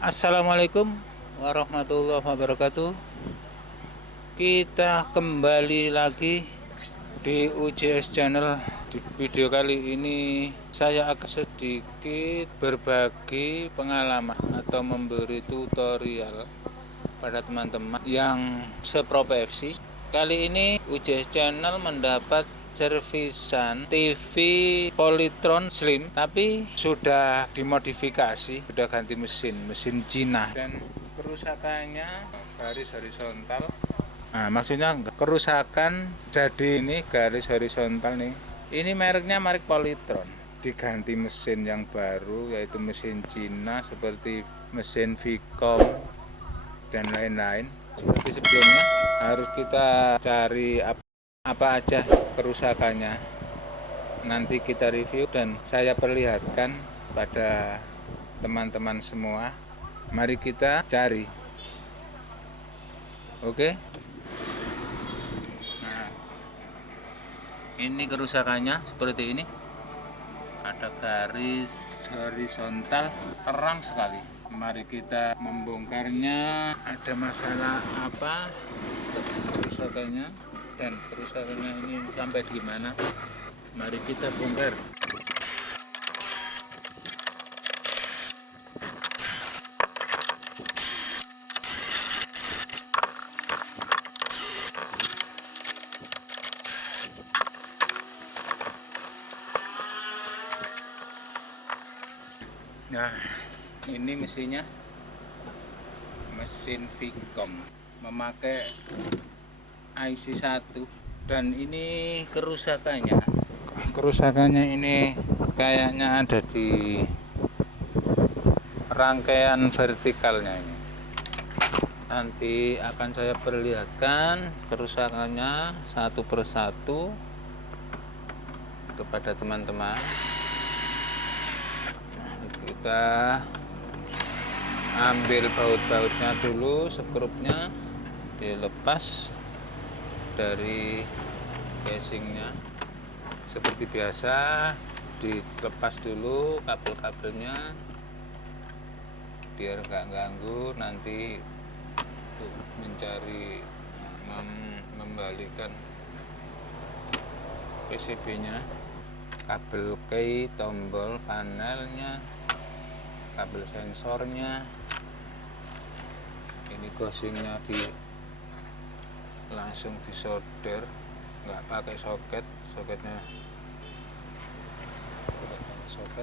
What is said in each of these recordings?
Assalamualaikum warahmatullahi wabarakatuh. Kita kembali lagi di UJS Channel. Di video kali ini saya akan sedikit berbagi pengalaman atau memberi tutorial pada teman-teman yang seprofesi. Kali ini UJS Channel mendapat servisan TV Polytron Slim, tapi sudah dimodifikasi, sudah ganti mesin Cina, dan kerusakannya garis horizontal. Nah, maksudnya kerusakan jadi ini garis horizontal nih. Ini mereknya merek Polytron. Diganti mesin yang baru, yaitu mesin Cina seperti mesin Vicom dan lain-lain. Seperti sebelumnya harus kita cari apa aja kerusakannya. Nanti kita review dan saya perlihatkan pada teman-teman semua. Mari kita cari. Oke. Nah, ini kerusakannya seperti ini. Ada garis horizontal terang sekali. Mari kita membongkarnya. Ada masalah apa kerusakannya dan kerusakannya ini sampai di mana? Mari kita bongkar. Nah, ini mesinnya, mesin Vicom, memakai IC1, dan ini kerusakannya ini kayaknya ada di rangkaian vertikalnya ini. Nanti akan saya perlihatkan kerusakannya satu persatu kepada teman-teman. Kita ambil baut-bautnya dulu, skrupnya dilepas dari casingnya. Seperti biasa, dilepas dulu kabel-kabelnya biar nggak ganggu nanti untuk mencari membalikan PCB-nya. Kabel key, tombol panelnya, kabel sensornya, ini gosingnya langsung disolder, nggak pakai soketnya soket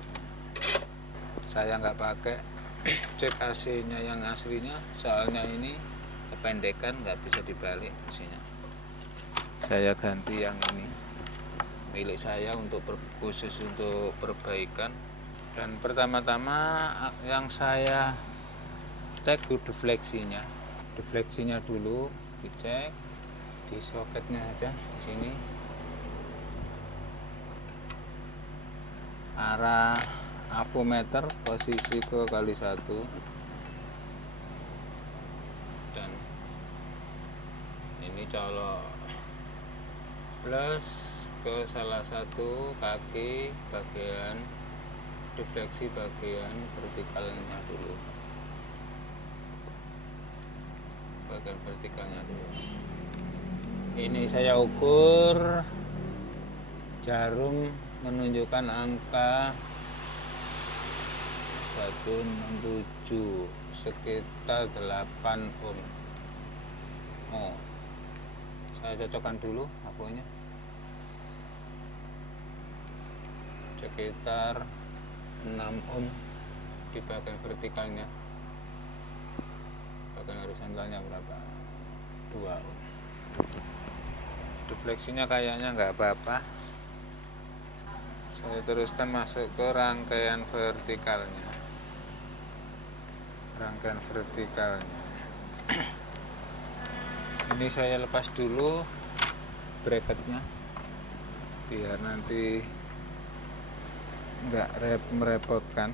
saya nggak pakai. Cek AC nya yang aslinya, soalnya ini kependekan, nggak bisa dibalik mesinnya. Saya ganti yang ini milik saya khusus untuk perbaikan. Dan pertama-tama yang saya cek itu defleksinya dulu dicek di soketnya aja di sini, arah avometer posisi ke kali 1, dan ini colok plus ke salah satu kaki bagian defleksi bagian vertikalnya dulu, ini saya ukur jarum menunjukkan angka 167 sekitar 8 ohm. Saya cocokkan dulu aponya sekitar 6 ohm di bagian vertikalnya. Bagian horizontalnya berapa? 2 ohm. Defleksinya kayaknya nggak apa-apa. Saya teruskan masuk ke rangkaian vertikalnya. Ini saya lepas dulu bracketnya biar nanti nggak merepotkan.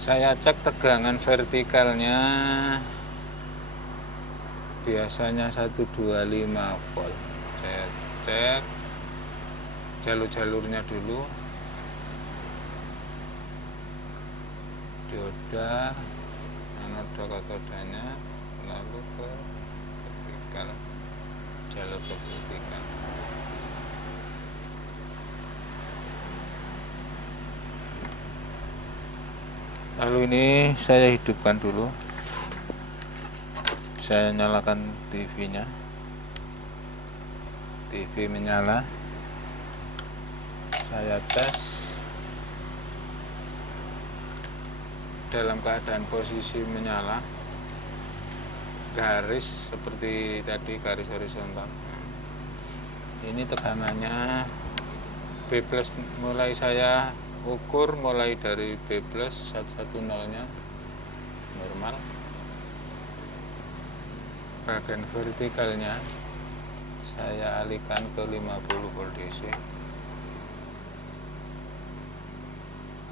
Saya cek tegangan vertikalnya biasanya 125 volt. Saya cek jalur-jalurnya dulu, dioda, anoda katodanya, lalu ke vertikal, jalur ke vertikal. Lalu ini saya hidupkan dulu, saya nyalakan TV-nya, TV menyala, saya tes dalam keadaan posisi menyala, garis seperti tadi, garis horizontal. Ini tegangannya B+, mulai saya ukur mulai dari B+, 110-nya normal. Bagian vertikalnya saya alihkan ke 50 volt DC.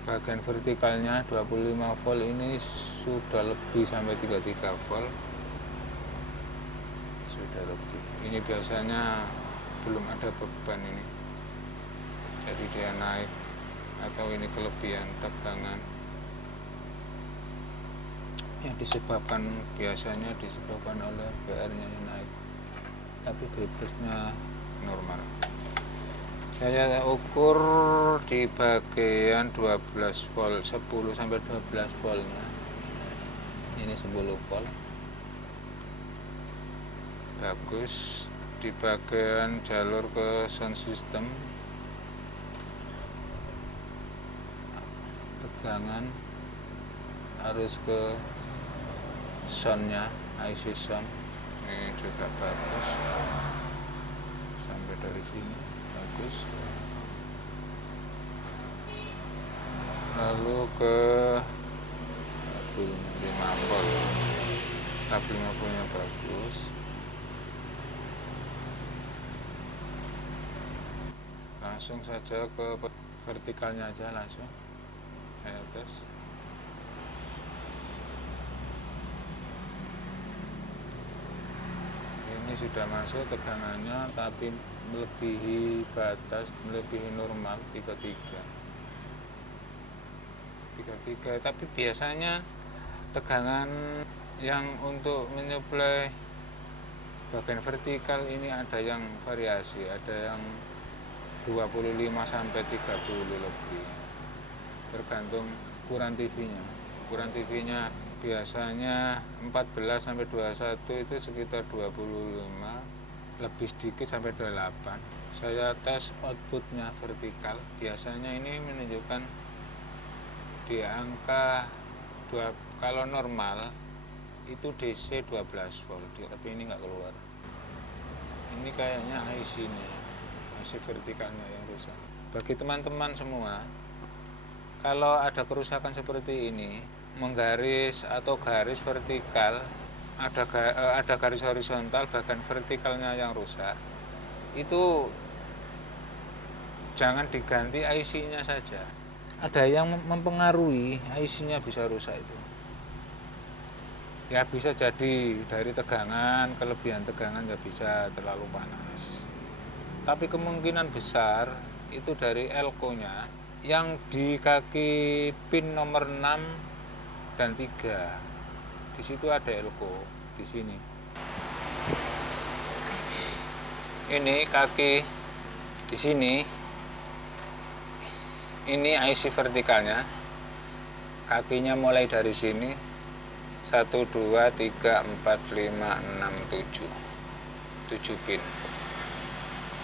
Bagian vertikalnya 25 volt ini sudah lebih sampai 33 volt. Sudah lebih. Ini biasanya belum ada beban ini. Jadi dia naik, atau ini kelebihan tegangan yang biasanya disebabkan oleh PR-nya yang naik, tapi B+-nya normal. Saya ukur di bagian 12 volt, 10 sampai 12 voltnya. Ini 10 volt. Bagus. Di bagian jalur ke sound system, tegangan harus ke soundnya, IC sound. Ini juga bagus, sampai dari sini bagus. Lalu ke stabil 5 volt, stabil 50-nya bagus. Langsung saja ke vertikalnya aja, langsung saya tes. Ini sudah masuk tegangannya, tapi melebihi batas, melebihi normal 33, tapi biasanya tegangan yang untuk menyuplai bagian vertikal ini ada yang variasi, ada yang 25 sampai 30 lebih, tergantung ukuran TV-nya. Ukuran TV-nya biasanya 14 sampai 21 itu sekitar 25, lebih sedikit sampai 28. Saya tes outputnya vertikal, biasanya ini menunjukkan di angka kalau normal itu DC 12 volt, tapi ini nggak keluar. Ini kayaknya IC-nya, IC vertikalnya yang rusak. Bagi teman-teman semua, kalau ada kerusakan seperti ini, menggaris atau garis vertikal, ada garis horizontal, bagian vertikalnya yang rusak, itu jangan diganti IC-nya saja. Ada yang mempengaruhi IC-nya bisa rusak itu. Ya bisa jadi dari tegangan, kelebihan tegangan, ya bisa terlalu panas. Tapi kemungkinan besar itu dari elko-nya yang di kaki pin nomor 6 dan 3. Di situ ada elko di sini. Ini kaki di sini. Ini IC vertikalnya. Kakinya mulai dari sini 1 2 3 4 5 6 7 pin.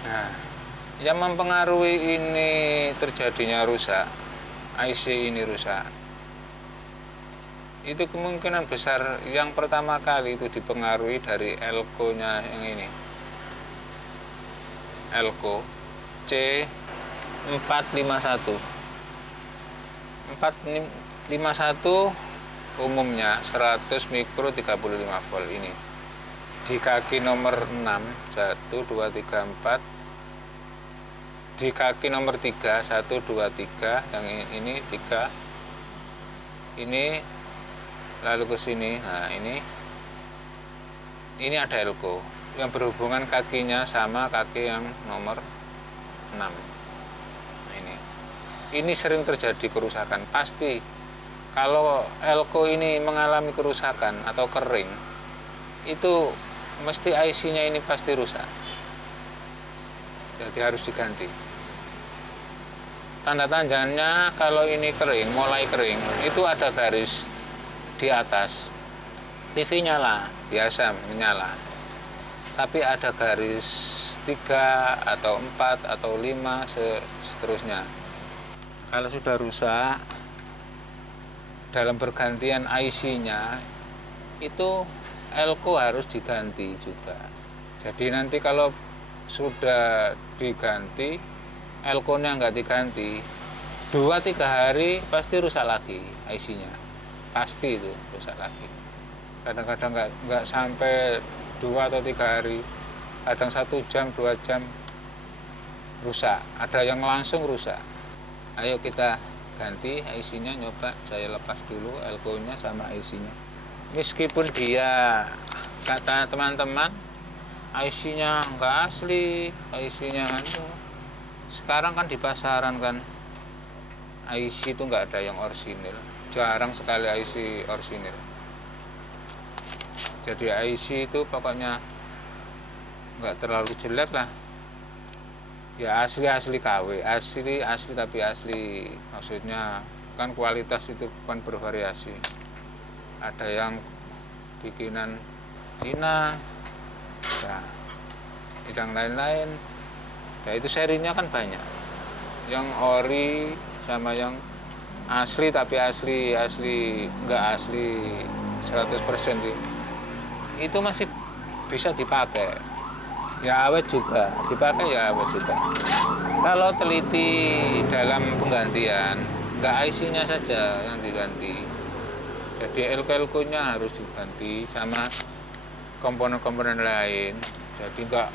Nah, yang mempengaruhi ini terjadinya rusak, IC ini rusak, itu kemungkinan besar yang pertama kali itu dipengaruhi dari elko-nya yang ini, elko C451. 451 umumnya 100 mikro 35 volt ini. Di kaki nomor 6 1 2 3 4. Di kaki nomor 3 1 2 3, yang ini 3. Ini lalu ke sini. Nah, ini ini ada elko yang berhubungan kakinya sama kaki yang nomor 6. Ini sering terjadi kerusakan. Pasti kalau elko ini mengalami kerusakan atau kering, itu mesti IC-nya ini pasti rusak. Jadi harus diganti. Tanda-tandanya kalau ini kering, mulai kering, itu ada garis di atas. TV nyala, biasa menyala. Tapi ada garis 3 atau 4 atau 5 seterusnya. Kalau sudah rusak, dalam pergantian IC-nya itu elko harus diganti juga. Jadi nanti kalau sudah diganti, elko-nya nggak diganti, 2-3 hari pasti rusak lagi IC-nya. Pasti itu rusak lagi. Kadang-kadang nggak sampai 2 atau 3 hari, kadang 1 jam, 2 jam rusak. Ada yang langsung rusak. Ayo kita ganti IC-nya, nyoba saya lepas dulu elko-nya sama IC-nya. Meskipun dia kata teman-teman IC-nya nggak asli, IC-nya sekarang kan di pasaran kan IC itu nggak ada yang orisinil, jarang sekali IC orisinil. Jadi IC itu pokoknya nggak terlalu jelek lah. Ya asli KW, asli tapi asli, maksudnya kan kualitas itu kan bervariasi. Ada yang bikinan Cina, ya, yang lain-lain. Ya itu serinya kan banyak. Yang ori sama yang asli tapi asli enggak asli 100% itu masih bisa dipakai. Ya awet juga, dipakai ya awet juga. Kalau teliti dalam penggantian, enggak IC-nya saja yang diganti. Jadi elko-elkonya harus diganti sama komponen-komponen lain. Jadi enggak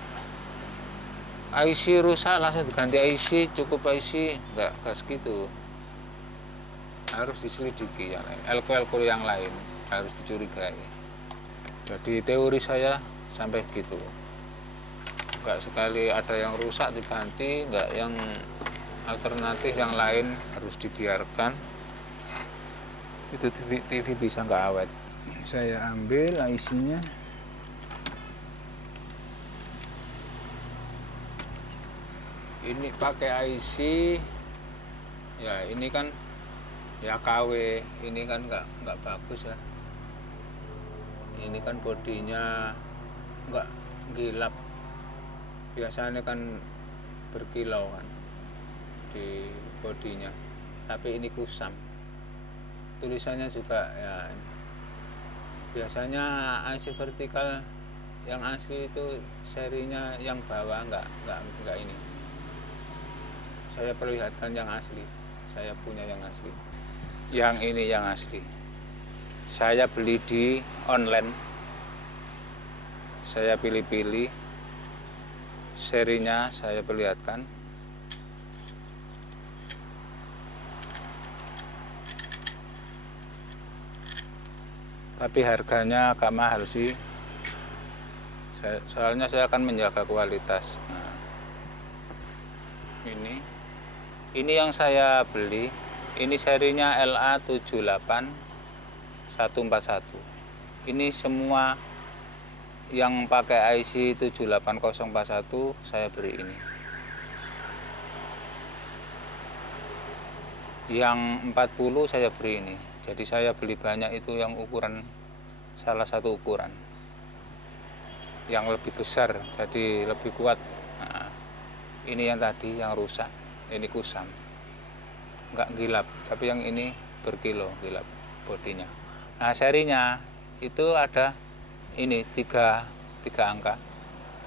IC rusak langsung diganti IC, cukup IC, enggak segitu. Harus diselidiki yang lain, elko-elko yang lain harus dicurigai. Jadi teori saya sampai gitu. Enggak sekali ada yang rusak diganti, enggak yang alternatif yang lain harus dibiarkan. Itu TV bisa nggak awet. Saya ambil IC-nya. Ini pakai IC, ya ini kan ya KW, ini kan nggak bagus ya. Ini kan bodinya nggak gilap. Biasanya kan berkilau kan di bodinya, tapi ini kusam. Tulisannya juga ya biasanya IC vertikal yang asli itu serinya yang bawah nggak ini. Saya perlihatkan yang asli, saya punya yang asli. Yang ini yang asli. Saya beli di online. Saya pilih-pilih serinya, saya perlihatkan. Tapi harganya agak mahal sih. Soalnya saya akan menjaga kualitas. Nah, ini yang saya beli. Ini serinya LA78141. Ini semua yang pakai IC 78041 saya beri ini. Yang 40 saya beri ini. Jadi saya beli banyak itu yang ukuran, salah satu ukuran yang lebih besar, jadi lebih kuat. Nah, ini yang tadi yang rusak, ini kusam, nggak gilap, tapi yang ini berkilo gilap bodinya. Nah serinya itu ada ini tiga angka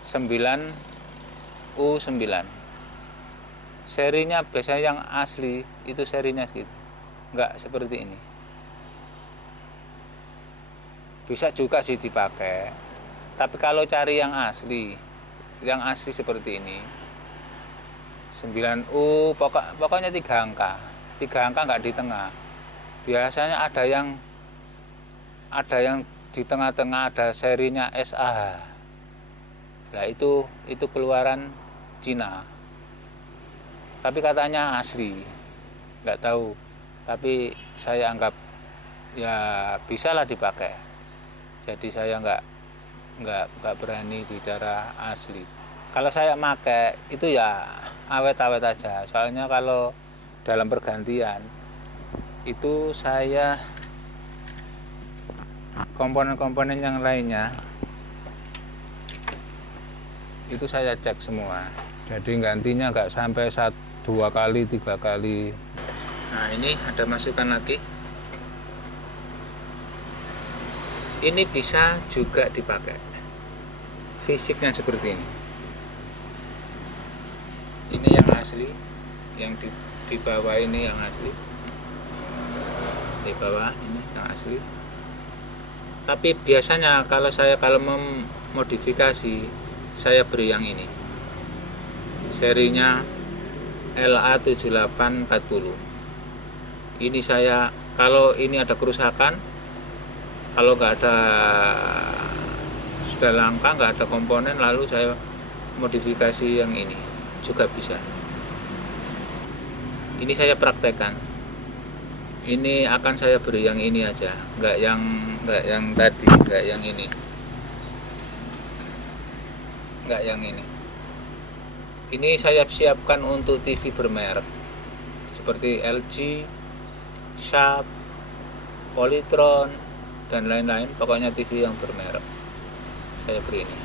9U9. Serinya biasanya yang asli itu serinya segitu, nggak seperti ini. Bisa juga sih dipakai, tapi kalau cari yang asli seperti ini 9U, pokoknya 3 angka nggak di tengah. Biasanya ada yang di tengah-tengah ada serinya SAH. Nah itu keluaran Cina, tapi katanya asli, nggak tahu, tapi saya anggap ya bisalah dipakai, jadi saya nggak berani bicara asli. Kalau saya pakai itu ya awet-awet aja, soalnya kalau dalam pergantian itu saya komponen-komponen yang lainnya itu saya cek semua, jadi gantinya nggak sampai 2 kali 3 kali. Nah ini ada masukan lagi, ini bisa juga dipakai, fisiknya seperti ini yang asli, yang di bawah ini yang asli, di bawah ini yang asli. Tapi biasanya kalau memodifikasi, saya beri yang ini, serinya LA7840. Ini saya, kalau ini ada kerusakan, kalau nggak ada, sudah langka, nggak ada komponen, lalu saya modifikasi yang ini juga bisa. Ini saya praktekkan, ini akan saya beri yang ini aja, nggak yang tadi, nggak yang ini, nggak yang ini. Ini saya siapkan untuk TV bermerek seperti LG, Sharp, Polytron, dan lain-lain. Pokoknya TV yang bermerek saya beri ini.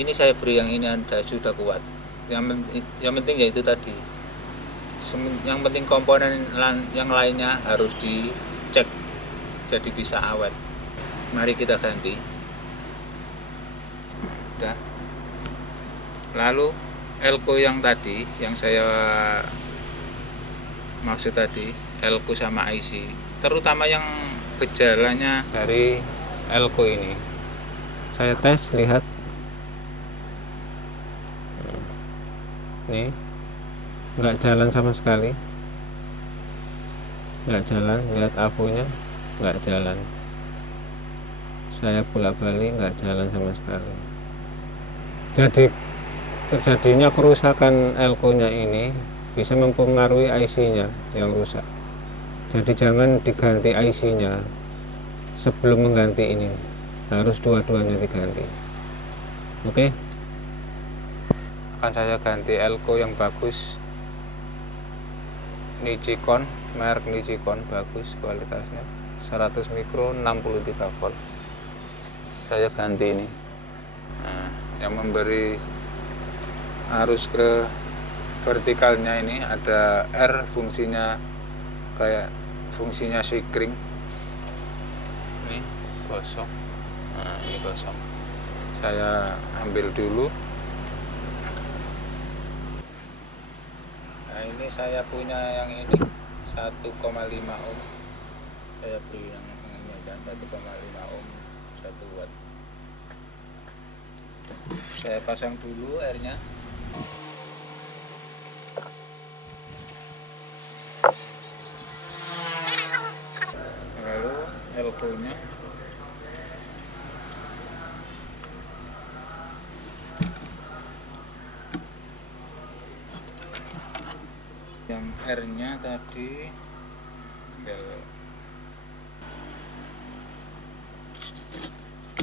Ini saya beri yang ini, ada sudah kuat. Yang penting yaitu tadi. Yang penting komponen yang lainnya harus dicek, jadi bisa awet. Mari kita ganti. Udah. Lalu elko yang tadi, yang saya maksud tadi, elko sama IC, terutama yang gejalanya dari elko ini, saya tes, lihat nih, nggak jalan sama sekali, nggak jalan. Lihat afunya, nggak jalan. Saya bolak-balik, nggak jalan sama sekali. Jadi terjadinya kerusakan elko-nya ini bisa mempengaruhi IC-nya yang rusak. Jadi jangan diganti IC-nya sebelum mengganti ini, harus dua-duanya diganti. Oke, akan saya ganti elko yang bagus, Nichicon, merek Nichicon, bagus kualitasnya, 100 mikro 63 volt. Saya ganti ini. Nah, yang memberi arus ke vertikalnya ini ada R, fungsinya kayak fungsinya sikring. Ini kosong. Nah, ini kosong. Saya ambil dulu. Nah, ini saya punya yang ini 1,5 ohm. Saya beri yang ini aja, 1,5 ohm 1 watt. Saya pasang dulu R-nya. Lalu elko-nya. Yang R-nya tadi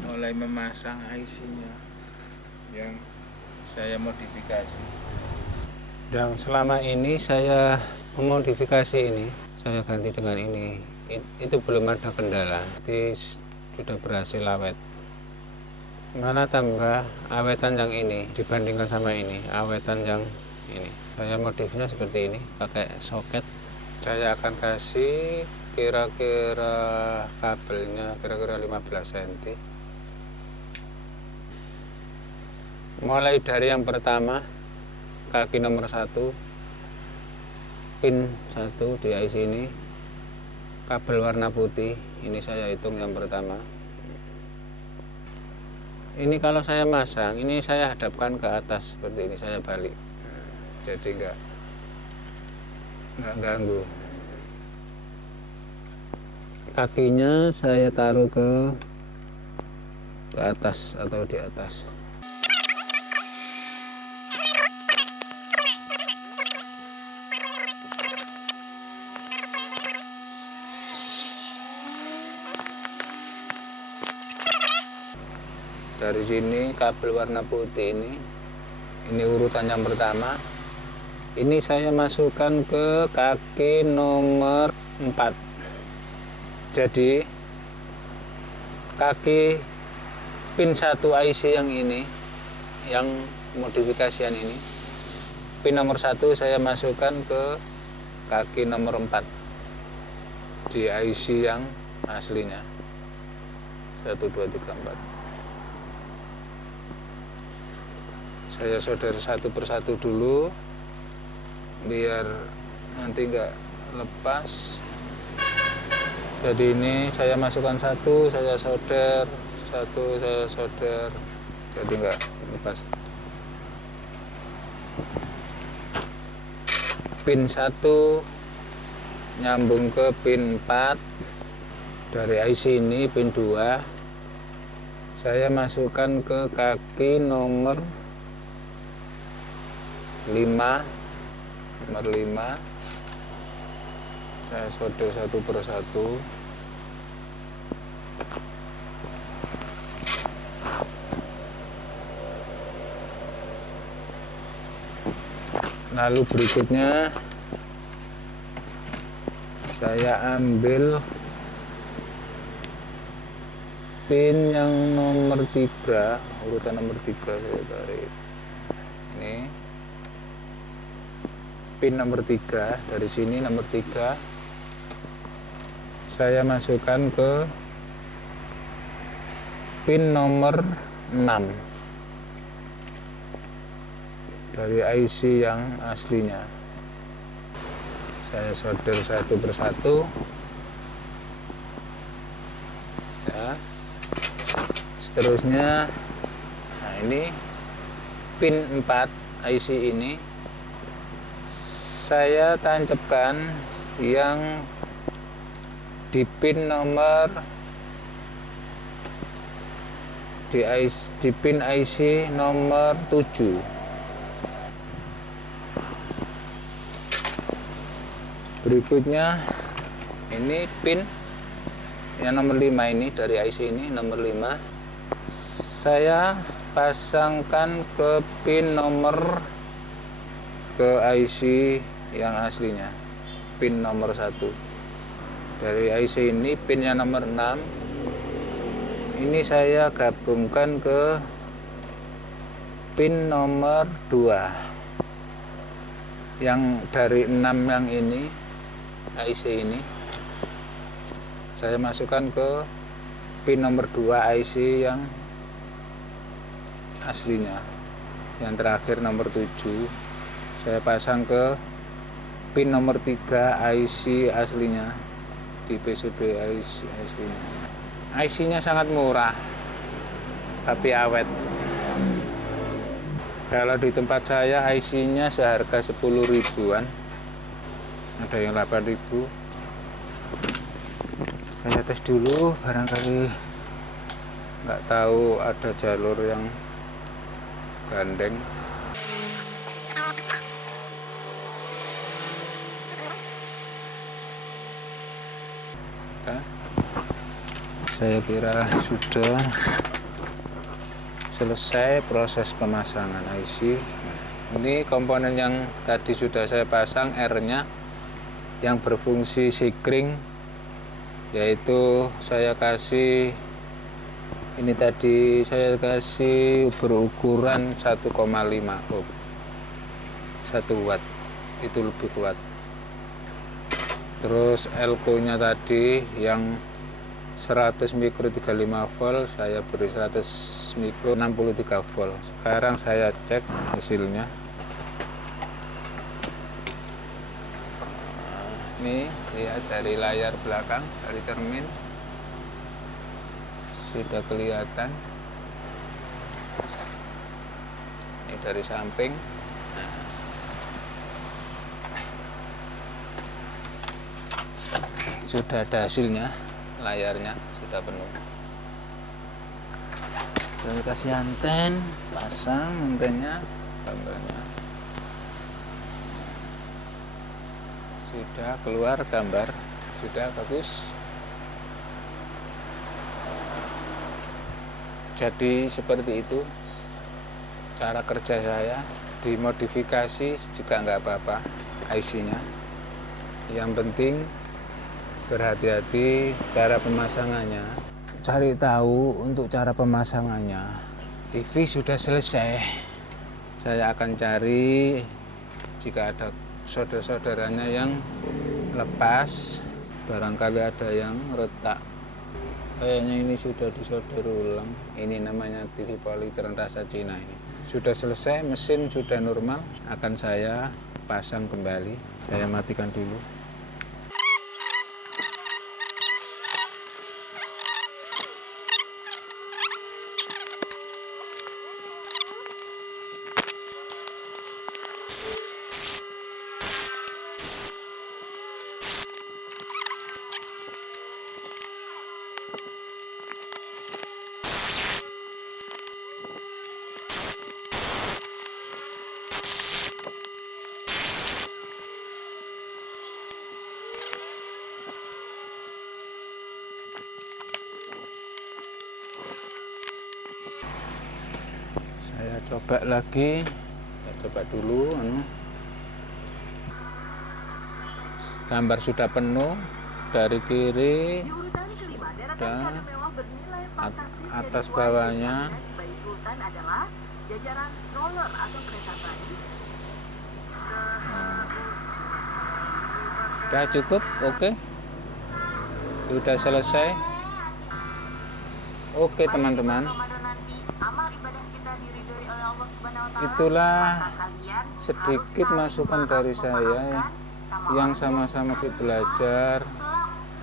mulai memasang IC-nya yang saya modifikasi. Dan selama ini saya memodifikasi ini, saya ganti dengan ini. Itu belum ada kendala, jadi sudah berhasil awet. Malah tambah awetan yang ini dibandingkan sama ini, awetan yang ini. Saya modifnya seperti ini, pakai soket. Saya akan kasih kira-kira kabelnya kira-kira 15 cm. Mulai dari yang pertama, kaki nomor 1, pin 1 di IC ini, kabel warna putih, ini saya hitung yang pertama. Ini kalau saya masang, ini saya hadapkan ke atas seperti ini, saya balik, jadi nggak ganggu. kakinya saya taruh ke atas atau di atas. Dari sini kabel warna putih ini urutan yang pertama. Ini saya masukkan ke kaki nomor 4. Jadi kaki pin 1 IC yang ini, yang modifikasian ini, pin nomor 1 saya masukkan ke kaki nomor 4 di IC yang aslinya. 1, 2, 3, 4. Saya solder satu persatu dulu biar nanti enggak lepas. Jadi ini saya masukkan satu, saya solder, satu saya solder, jadi enggak lepas. Pin 1 nyambung ke pin 4. Dari IC ini pin 2 saya masukkan ke kaki nomor 5, saya solder satu persatu. Lalu berikutnya saya ambil pin yang nomor 3, urutan nomor 3 saya tarik. Ini pin nomor 3, dari sini nomor 3 saya masukkan ke pin nomor 6 dari IC yang aslinya. Saya solder satu persatu ya. Seterusnya, nah ini pin 4 IC ini saya tancapkan yang di pin nomor di pin IC nomor 7. Berikutnya ini pin yang nomor 5 ini, dari IC ini nomor 5 saya pasangkan ke pin nomor ke IC yang aslinya, pin nomor 1. Dari IC ini pin yang nomor 6 ini saya gabungkan ke pin nomor 2 yang dari 6 yang ini, IC ini saya masukkan ke pin nomor 2 IC yang aslinya. Yang terakhir nomor 7 saya pasang ke pin nomor 3 IC aslinya di PCB IC aslinya. IC-nya sangat murah tapi awet. Kalau di tempat saya IC-nya seharga 10 ribuan, ada yang 8 ribu. Saya tes dulu, barangkali nggak tahu ada jalur yang gandeng. Saya kira sudah selesai proses pemasangan IC. Ini komponen yang tadi sudah saya pasang, R-nya yang berfungsi sikring, yaitu saya kasih ini tadi saya kasih berukuran 1,5 ohm, 1 watt, itu lebih kuat. Terus elko nya tadi yang 100 mikro 35 volt, saya beri 100 mikro 63 volt. Sekarang saya cek hasilnya. Ini lihat dari layar belakang, dari cermin sudah kelihatan. Ini dari samping. Sudah ada hasilnya. layarnya sudah penuh. Tinggal kasih anten, pasang antennya, gambarnya sudah keluar, gambar sudah bagus. Jadi seperti itu cara kerja saya. Dimodifikasi juga nggak apa-apa IC-nya. Yang penting berhati-hati cara pemasangannya. Cari tahu untuk cara pemasangannya. TV sudah selesai. Saya akan cari jika ada solder-solderannya yang lepas, barangkali ada yang retak. Kayaknya ini sudah disolder ulang. Ini namanya TV Polytron rasa Cina ini. Sudah selesai, mesin sudah normal. Akan saya pasang kembali. Saya matikan dulu. Saya coba lagi, saya coba dulu. Gambar sudah penuh dari kiri dan atas bawahnya. Sudah cukup, oke. Sudah selesai. Oke teman-teman. Itulah sedikit masukan dari saya yang sama-sama belajar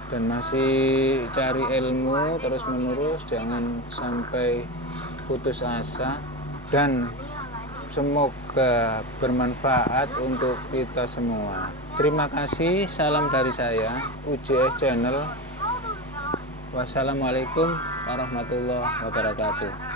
dan masih cari ilmu terus menerus. Jangan sampai putus asa dan semoga bermanfaat untuk kita semua. Terima kasih, salam dari saya UJS Channel. Wassalamualaikum warahmatullahi wabarakatuh.